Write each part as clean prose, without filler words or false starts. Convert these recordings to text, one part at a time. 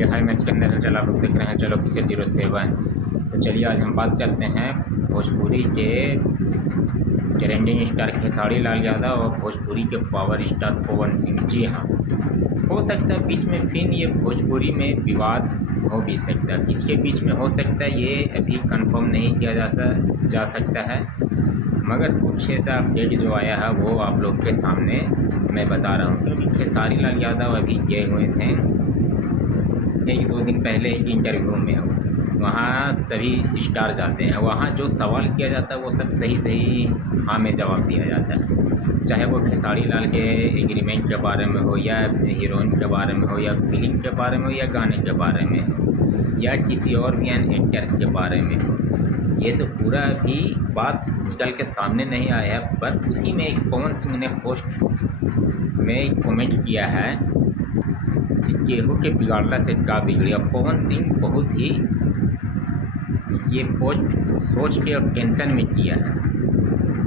चलिए, हाय मैं सिकंदर हंसल, आप लोग देख रहे हैं चलो ऑफिशियल 07। तो चलिए आज हम बात करते हैं भोजपुरी के ट्रेंडिंग स्टार खेसारी लाल यादव और भोजपुरी के पावर स्टार पवन सिंह। जी हाँ, हो सकता है बीच में फिर ये भोजपुरी में विवाद हो भी सकता है। किसके बीच में हो सकता है ये अभी कंफर्म नहीं किया जा सकता है, मगर कुछ ऐसा अपडेट जो आया है वो आप लोग के सामने मैं बता रहा हूँ। क्योंकि खेसारी लाल यादव अभी गए हुए थे 1-2 दिन पहले एक इंटरव्यू में, वहाँ सभी स्टार जाते हैं, वहाँ जो सवाल किया जाता है वो सब सही हाँ में जवाब दिया जाता है। चाहे वो खेसारी लाल के एग्रीमेंट के बारे में हो, या हीरोइन के बारे में हो, या फिल्म के बारे में हो, या गाने के बारे में हो, या किसी और भी एक्टर्स के बारे में हो। ये तो पूरा अभी बात निकल के सामने नहीं आया है, पर उसी में एक पवन सिंह ने पोस्ट में एक कमेंट किया है कि गेहूँ के बिगाड़ला से का बिगड़ी। अब पवन सिंह बहुत ही ये पोस्ट सोच के और टेंशन में किया है,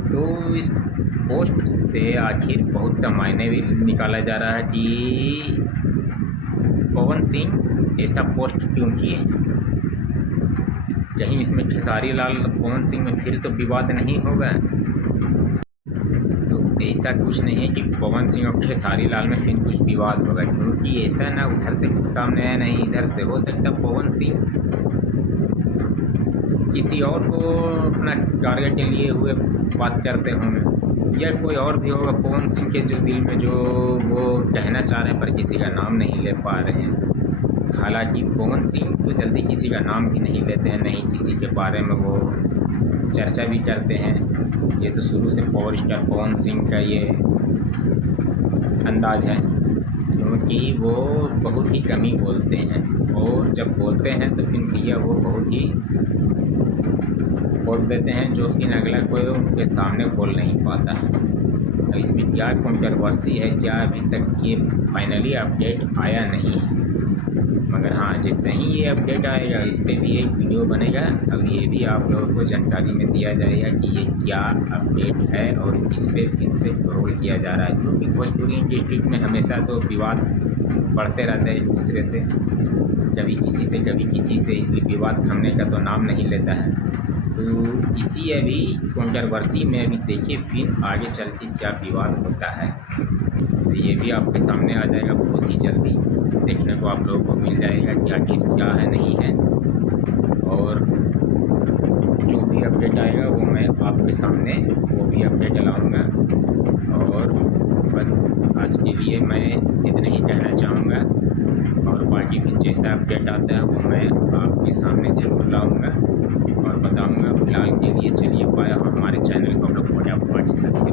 तो इस पोस्ट से आखिर बहुत सा मायने भी निकाला जा रहा है कि पवन सिंह ऐसा पोस्ट क्यों किए। कहीं इसमें खेसारी लाल पवन सिंह में फिर तो विवाद नहीं होगा। तो ऐसा कुछ नहीं है कि पवन सिंह और खेसारी लाल में फिर कुछ विवाद होगा, क्योंकि ऐसा ना उधर से कुछ सामने आया नहीं इधर से। हो सकता है पवन सिंह किसी और को अपना टारगेट लिए हुए बात करते होंगे, या कोई और भी होगा पवन सिंह के जो दिल में जो वो कहना चाह रहे हैं पर किसी का नाम नहीं ले पा रहे हैं। हालांकि पवन सिंह तो जल्दी किसी का नाम भी नहीं लेते हैं, नहीं किसी के बारे में वो चर्चा भी करते हैं। ये तो शुरू से पावर स्टार पवन सिंह का ये अंदाज़ है, क्योंकि वो बहुत ही कम ही बोलते हैं, और जब बोलते हैं तो फिर भैया वो बहुत ही बोल देते हैं जो कि अगला कोई उनके सामने बोल नहीं पाता है। अब इसमें क्या कंट्रोवर्सी है, क्या अभी तक ये फाइनली अपडेट आया नहीं है, मगर हाँ जैसे ही ये अपडेट आएगा इस पर भी एक वीडियो बनेगा। अब ये भी आप लोगों को जानकारी में दिया जाएगा कि ये क्या अपडेट है और इस पर फिर से रोल किया जा रहा है। क्योंकि भोजपुरी इंडस्ट्री में हमेशा तो विवाद बढ़ते रहते हैं एक दूसरे से, कभी किसी से कभी किसी से, इसलिए विवाद थमने का तो नाम नहीं लेता है। तो इसी अभी कंट्रोवर्सी में अभी देखिए फिर आगे चल के क्या विवाद होता है, तो ये भी आपके सामने आ जाएगा बहुत ही जल्दी, देखने को आप लोगों को मिल जाएगा कि आखिर क्या है नहीं है। और जो भी अपडेट आएगा वो मैं आपके सामने वो भी अपडेट लाऊंगा। और बस आज के लिए मैं इतना ही कहना चाहूँगा, और बाकी फिर जैसा अपडेट आता है वो मैं आपके सामने ज़रूर लाऊंगा और बताऊंगा। फिलहाल के लिए चलिए बाय, और हमारे चैनल को आप लोग फटाफट सब्सक्राइब